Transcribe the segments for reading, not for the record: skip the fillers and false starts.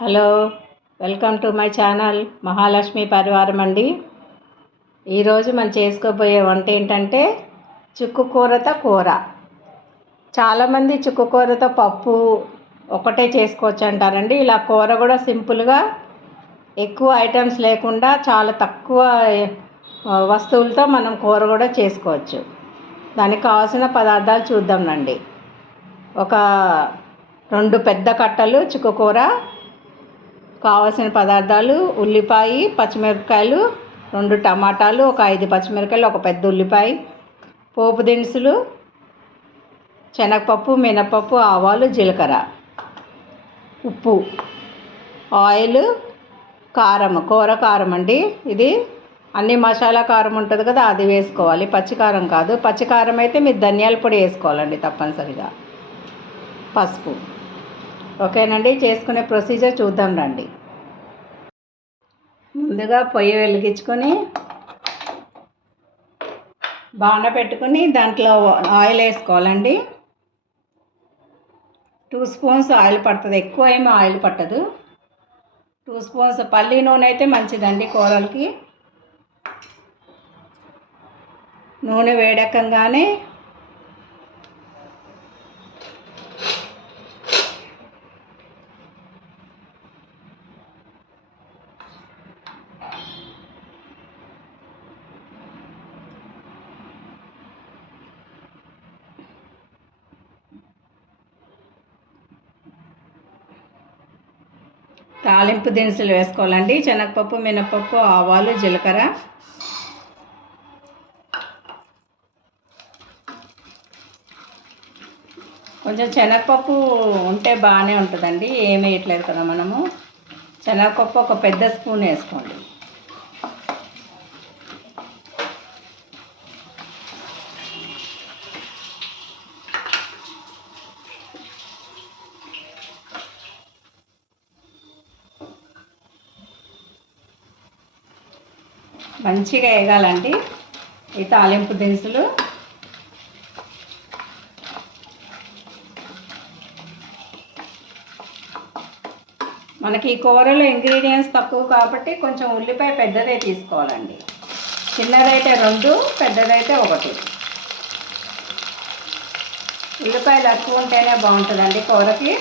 Hello, welcome to my channel Mahalakshmi పరివారం అండి. ఈరోజు మనం చేసుకోబోయే వంట ఏంటంటే చుక్కు కూరతో కూర. చాలామంది చుక్కు కూరతో పప్పు ఒకటే చేసుకోవచ్చు అంటారండి. ఇలా కూర కూడా సింపుల్గా ఎక్కువ ఐటమ్స్ లేకుండా చాలా తక్కువ వస్తువులతో మనం కూర కూడా చేసుకోవచ్చు. దానికి కావాల్సిన పదార్థాలు చూద్దామండి. ఒక 2 పెద్ద కట్టలు చుక్కు కూర. కావాల్సిన పదార్థాలు: ఉల్లిపాయ, పచ్చిమిరపకాయలు, 2 టమాటాలు, ఒక 5 పచ్చిమిరపకాయలు, ఒక పెద్ద ఉల్లిపాయ, పోపు దినుసులు, శనగపప్పు, మినపప్పు, ఆవాలు, జీలకర్ర, ఉప్పు, ఆయిల్, కారం, కూర కారం అండి. ఇది అన్ని మసాలా కారం ఉంటుంది కదా, అది వేసుకోవాలి, పచ్చికారం కాదు. పచ్చికారం అయితే మీరు ధనియాల పొడి వేసుకోవాలండి తప్పనిసరిగా. పసుపు. ఓకేనండి, చేసుకునే ప్రొసీజర్ చూద్దాం రండి. ముందుగా పొయ్యి వెలిగించుకొని బాండ పెట్టుకుని దాంట్లో ఆయిల్ వేసుకోవాలండి. 2 స్పూన్స్ ఆయిల్ పడుతుంది, ఎక్కువ ఏమీ ఆయిల్ పట్టదు. 2 స్పూన్స్ పల్లి నూనె అయితే మంచిదండి కూరలకి. నూనె వేడెక్కగానే తాలింపు దినుసులు వేసుకోవాలండి. శనగపప్పు, మినపప్పు, ఆవాలు, జీలకర్ర, కొంచెం శనగపప్పు ఉంటే బాగానే ఉంటుందండి. ఏమి వేయట్లేదు కదా మనము. శనగపప్పు ఒక పెద్ద స్పూన్ వేసుకోండి. మంచిగా వేగాలండి ఈ తాలింపు దినుసులు. మనకి ఈ కూరలో ఇంగ్రీడియంట్స్ తక్కువ కాబట్టి కొంచెం ఉల్లిపాయ పెద్దదే తీసుకోవాలండి. చిన్నదైతే 2, పెద్దదైతే 1. ఉల్లిపాయలు ఎక్కువ ఉంటేనే బాగుంటుందండి కూరకి.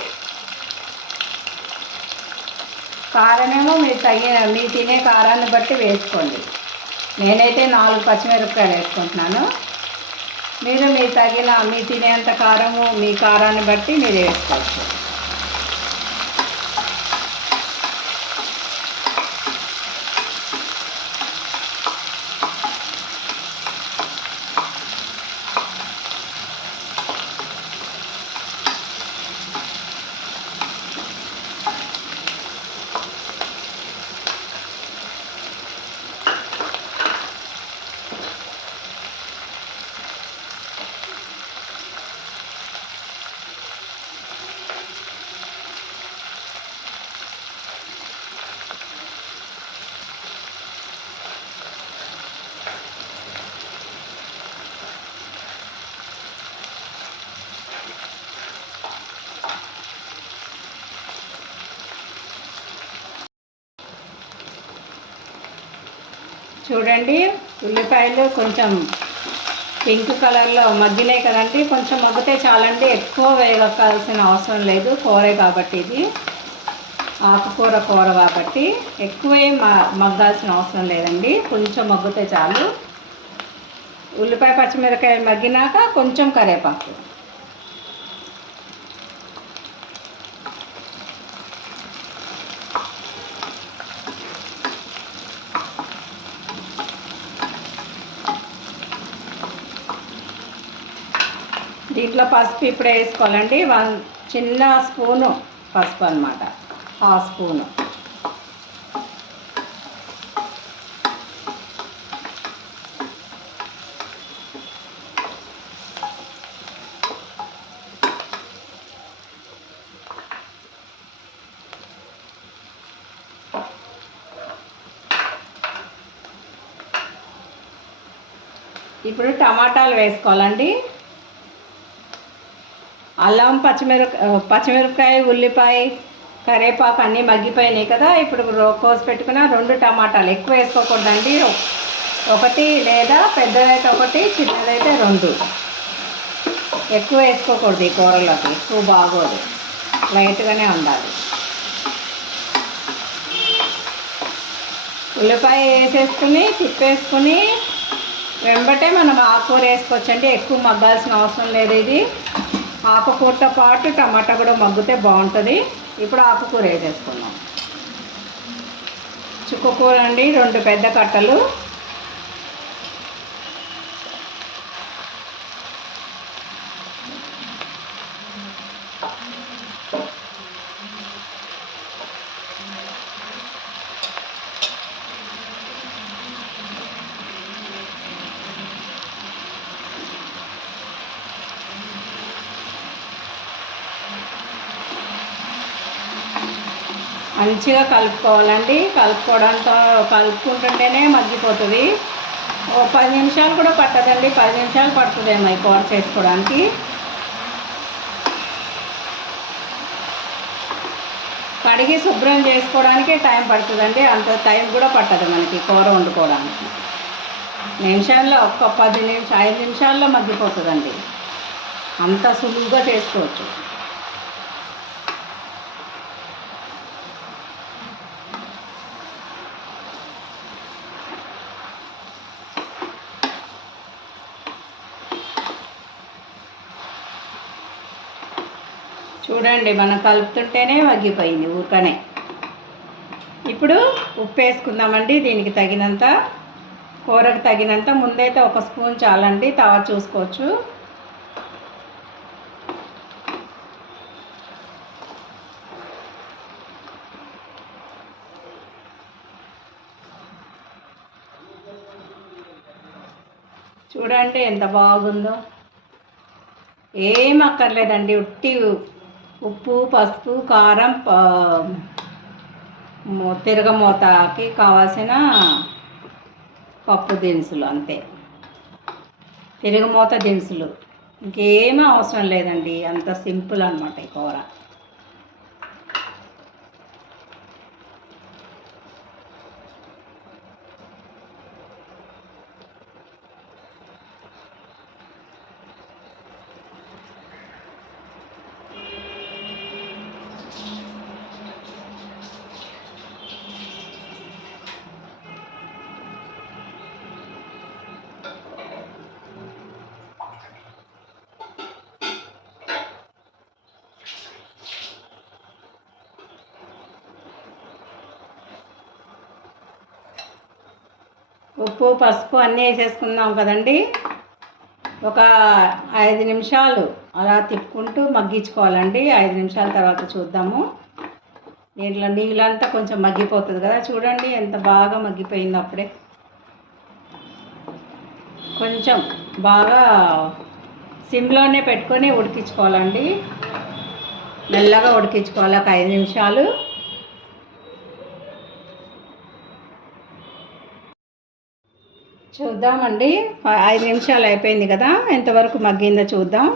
కారమేమో మీరు తినే కారాన్ని బట్టి వేసుకోండి. నేనైతే 4 పచ్చిమిరపకాయలు వేసుకుంటున్నాను. మీరు మీ తినేంత కారము మీ కారాన్ని బట్టి మీరు వేసుకోవచ్చు. చూడండి, ఉల్లిపాయలు కొంచెం పింక్ కలర్లో మగ్గినాయి కదండి. కొంచెం మగ్గితే చాలండి, ఎక్కువ వేగకాల్సిన అవసరం లేదు. కూరే కాబట్టి ఇది ఆకుకూర కూర కాబట్టి ఎక్కువ మగ్గాల్సిన అవసరం లేదండి. కొంచెం మగ్గితే చాలు. ఉల్లిపాయ పచ్చిమిరపకాయలు మగ్గినాక కొంచెం కరివేపాకు. దీంట్లో పసుపు ఇప్పుడే వేసుకోవాలండి. 1 చిన్న స్పూను పసుపు అన్నమాట, 1/2 స్పూను. ఇప్పుడు టమాటాలు వేసుకోవాలండి. అల్లం, పచ్చిమిరపకాయ, ఉల్లిపాయ, కరివేపాకు అన్నీ మగ్గిపోయినాయి కదా. ఇప్పుడు కోసి పెట్టుకున్న 2 టమాటాలు, ఎక్కువ వేసుకోకూడదండి. ఒకటి లేదా పెద్దదైతే ఒకటి, చిన్నదైతే 2. ఎక్కువ వేసుకోకూడదు ఈ కూరలోకి, ఎక్కువ బాగోదు, లైట్గానే ఉండాలి. ఉల్లిపాయ వేసేసుకుని తిప్పేసుకుని వెంబటే మనం ఆకుకూర వేసుకోవచ్చండి. ఎక్కువ మగ్గాల్సిన అవసరం లేదు. ఇది ఆకుకూరతో పాటు టమాటా కూడా మగ్గితే బాగుంటుంది. ఇప్పుడు ఆకుకూర వేసేసుకున్నాం. చుక్కకూర అండి, 2 పెద్ద కట్టలు. మంచిగా కలుపుకోవాలండి. కలుపుకుంటుంటేనే మగ్గిపోతుంది. ఓ 10 నిమిషాలు కూడా పట్టదండి, 10 నిమిషాలు పడుతుందేమో ఈ కూర చేసుకోవడానికి. కడిగి శుభ్రం చేసుకోవడానికి టైం పడుతుందండి, అంత టైం కూడా పట్టదు మనకి కూర వండుకోవడానికి. నిమిషాల్లో 5 నిమిషాల్లో మగ్గిపోతుందండి. అంత సులువుగా చేసుకోవచ్చు. చూడండి, మనం కలుపుతుంటేనే మగ్గిపోయింది ఊరికనే. ఇప్పుడు ఉప్పు వేసుకుందామండి, దీనికి తగినంత, కూరకు తగినంత. ముందైతే 1 స్పూన్ చాలండి, తర్వాత చూసుకోవచ్చు. చూడండి ఎంత బాగుందో. ఏం అక్కర్లేదండి, ఉట్టి ఉప్పు, పసుపు, కారం, తిరగమూతకి కావాల్సిన పప్పు దినుసులు, అంతే. తిరగమూత దినుసులు, ఇంకేమీ అవసరం లేదండి. అంత సింపుల్ అన్నమాట ఈ కూర. ఉప్పు, పసుపు అన్నీ వేసేసుకుందాం కదండి. ఒక 5 నిమిషాలు అలా తిప్పుకుంటూ మగ్గించుకోవాలండి. 5 నిమిషాల తర్వాత చూద్దాము. దీంట్లో నీళ్ళంతా కొంచెం మగ్గిపోతుంది కదా. చూడండి ఎంత బాగా మగ్గిపోయిందో. అప్పుడే కొంచెం బాగా సిమ్లోనే పెట్టుకొని ఉడికించుకోవాలండి. మెల్లగా ఉడికించుకోవాలి ఒక 5 నిమిషాలు. చూద్దామండి, 5 నిమిషాలు అయిపోయింది కదా, ఎంతవరకు మగ్గిందో చూద్దాం.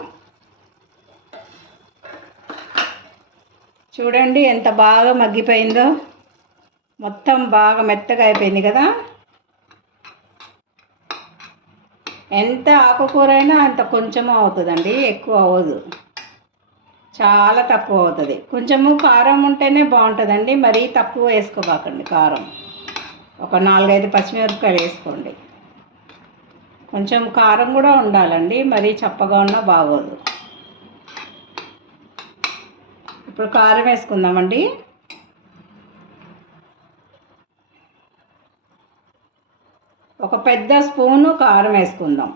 చూడండి ఎంత బాగా మగ్గిపోయిందో, మొత్తం బాగా మెత్తగా అయిపోయింది కదా. ఎంత ఆకుకూర అయినా అంత కొంచెము అవుతుందండి, ఎక్కువ అవ్వదు, చాలా తక్కువ అవుతుంది. కొంచెము కారం ఉంటేనే బాగుంటుందండి, మరీ తక్కువ వేసుకోబాకండి కారం. ఒక 4-5 పచ్చిమిరపకాయలు వేసుకోండి. కొంచెం కారం కూడా ఉండాలండి, మరీ చప్పగా ఉన్నా బాగోదు. ఇప్పుడు కారం వేసుకుందామండి. ఒక పెద్ద స్పూను కారం వేసుకుందాం,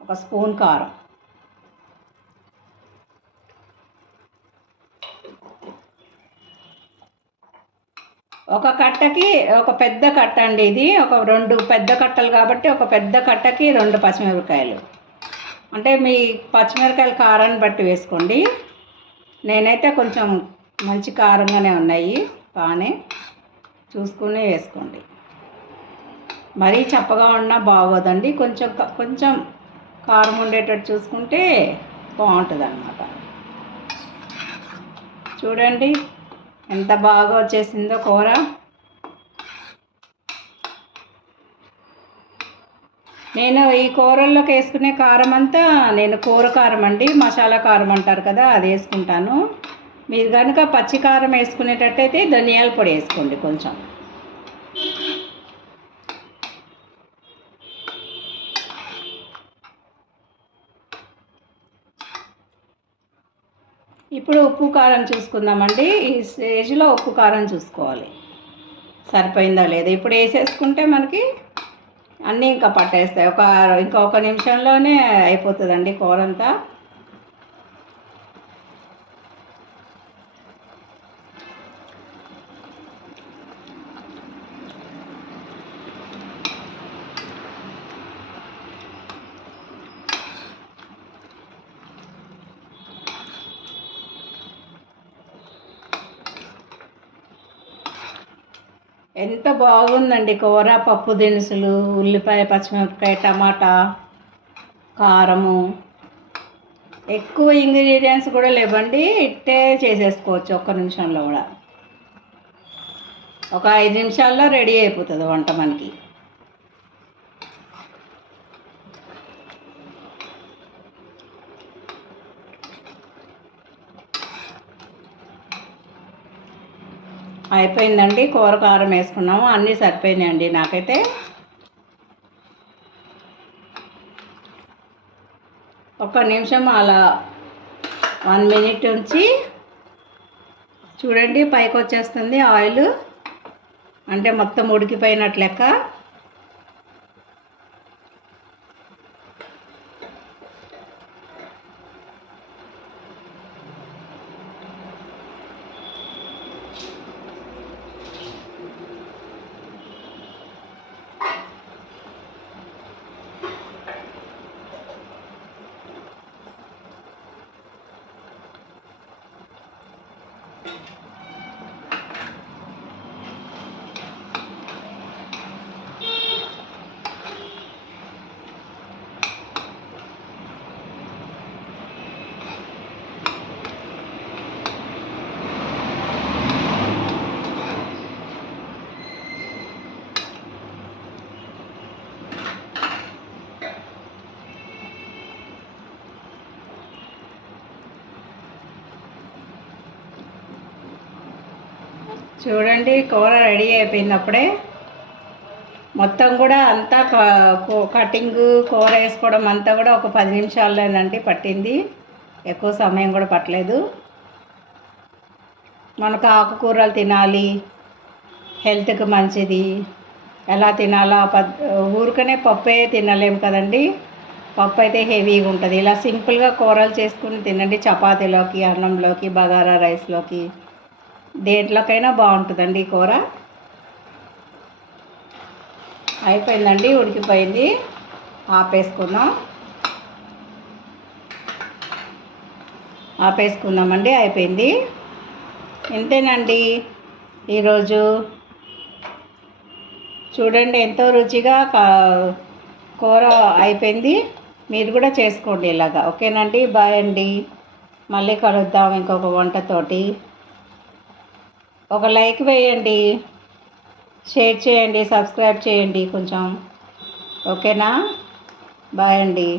1 స్పూన్ కారం. ఒక కట్టకి ఒక పెద్ద కట్ట అండి ఇది. ఒక 2 పెద్ద కట్టలు కాబట్టి ఒక పెద్ద కట్టకి 2 పచ్చిమిరపకాయలు. అంటే మీ పచ్చిమిరపకాయల కారాన్ని బట్టి వేసుకోండి. నేనైతే కొంచెం మంచి కారంగానే ఉన్నాయి, బాగానే చూసుకుని వేసుకోండి. మరీ చప్పగా ఉన్నా బాగోదండి, కొంచెం కారం ఉండేటట్టు చూసుకుంటే బాగుంటుంది అన్నమాట. చూడండి ఎంత బాగా వచ్చేసిందో కూర. నేను ఈ కూరల్లోకి వేసుకునే కారం అంతా నేను కూర కారం అండి, మసాలా కారం అంటారు కదా, అది వేసుకుంటాను. మీరు కనుక పచ్చి కారం వేసుకునేటట్టయితే ధనియాల పొడి వేసుకోండి కొంచెం. ఇప్పుడు ఉప్పు కారం చూసుకుందామండి. ఈ స్టేజ్లో ఉప్పు కారం చూసుకోవాలి సరిపోయిందా లేదా. ఇప్పుడు వేసేసుకుంటే మనకి అన్నీ ఇంకా పట్టేస్తాయి. ఇంకొక నిమిషంలోనే అయిపోతుందండి కూర అంతా. ఎంత బాగుందండి కూర. పప్పు దినుసులు, ఉల్లిపాయ, పచ్చిమిరపకాయ, టమాటా, కారము, ఎక్కువ ఇంగ్రీడియంట్స్ కూడా లేవండి. ఇట్టే చేసేసుకోవచ్చు ఒక్క నిమిషంలో కూడా. ఒక 5 నిమిషాల్లో రెడీ అయిపోతుంది వంట మనకి. అయిపోయిందండి. కూర కారం వేసుకున్నాము, అన్నీ సరిపోయినాయండి నాకైతే. ఒక్క నిమిషం అలా 1 మినిట్ ఉంచి చూడండి, పైకి వచ్చేస్తుంది ఆయిల్, అంటే మొత్తం ఉడికిపోయినట్లు లెక్క. చూడండి, కూర రెడీ అయిపోయింది అప్పుడే. మొత్తం కూడా అంతా కటింగ్, కూర వేసుకోవడం అంతా కూడా ఒక 10 నిమిషాల్లోనండి పట్టింది. ఎక్కువ సమయం కూడా పట్టలేదు. మనకు ఆకుకూరలు తినాలి, హెల్త్కి మంచిది, ఎలా తినాలా ఊరికనే పప్పే తినలేము కదండి. పప్పు అయితే హెవీగా ఉంటుంది. ఇలా సింపుల్గా కూరలు చేసుకుని తినండి. చపాతీలోకి, అన్నంలోకి, బగారా రైస్లోకి, దేంట్లోకైనా బాగుంటుందండి ఈ కూర. అయిపోయిందండి, ఉడికిపోయింది. ఆపేసుకుందామండి. అయిపోయింది. ఇంతేనండి ఈరోజు. చూడండి, ఎంతో రుచిగా కూర అయిపోయింది. మీరు కూడా చేసుకోండి ఇలాగా. ఓకేనండి, బాయ్ అండి. మళ్ళీ కలుద్దాం ఇంకొక వంటతోటి. ఒక లైక్ వేయండి, షేర్ చేయండి, సబ్స్క్రైబ్ చేయండి కొంచెం. ఓకేనా? బాయ్ అండి.